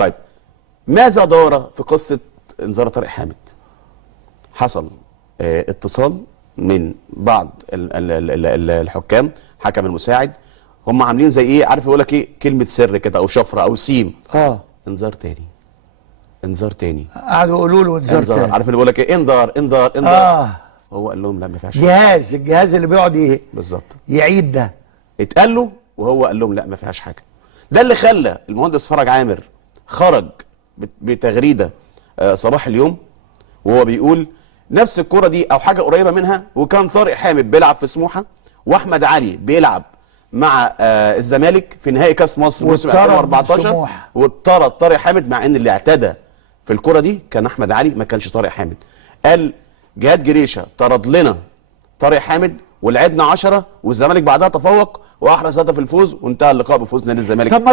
طيب ماذا دار في قصه انذار طارق حامد؟ حصل اتصال من بعض الحكام، حكم المساعد، هم عاملين زي ايه، عارف يقول لك ايه، كلمه سر كده او شفره او سيم. انذار تاني، انذار تاني، قعدوا يقولوا له انذار تاني. عارف اللي بيقول لك ايه، انذار انذار انذار. هو قال لهم لا ما فيهاش حاجه. الجهاز اللي بيقعد بالظبط يعيد ده اتقال له، وهو قال لهم لا ما فيهاش حاجه. ده اللي خلى المهندس فرج عامر خرج بتغريده صباح اليوم، وهو بيقول نفس الكرة دي او حاجه قريبه منها، وكان طارق حامد بيلعب في سموحه، واحمد علي بيلعب مع الزمالك في نهائي كاس مصر موسم 2014، واتطرد طارق حامد، مع ان اللي اعتدى في الكرة دي كان احمد علي ما كانش طارق حامد. قال جهاد جريشه طرد لنا طارق حامد ولعبنا 10، والزمالك بعدها تفوق واحرز هدف الفوز، وانتهى اللقاء بفوز نادي الزمالك. طب ما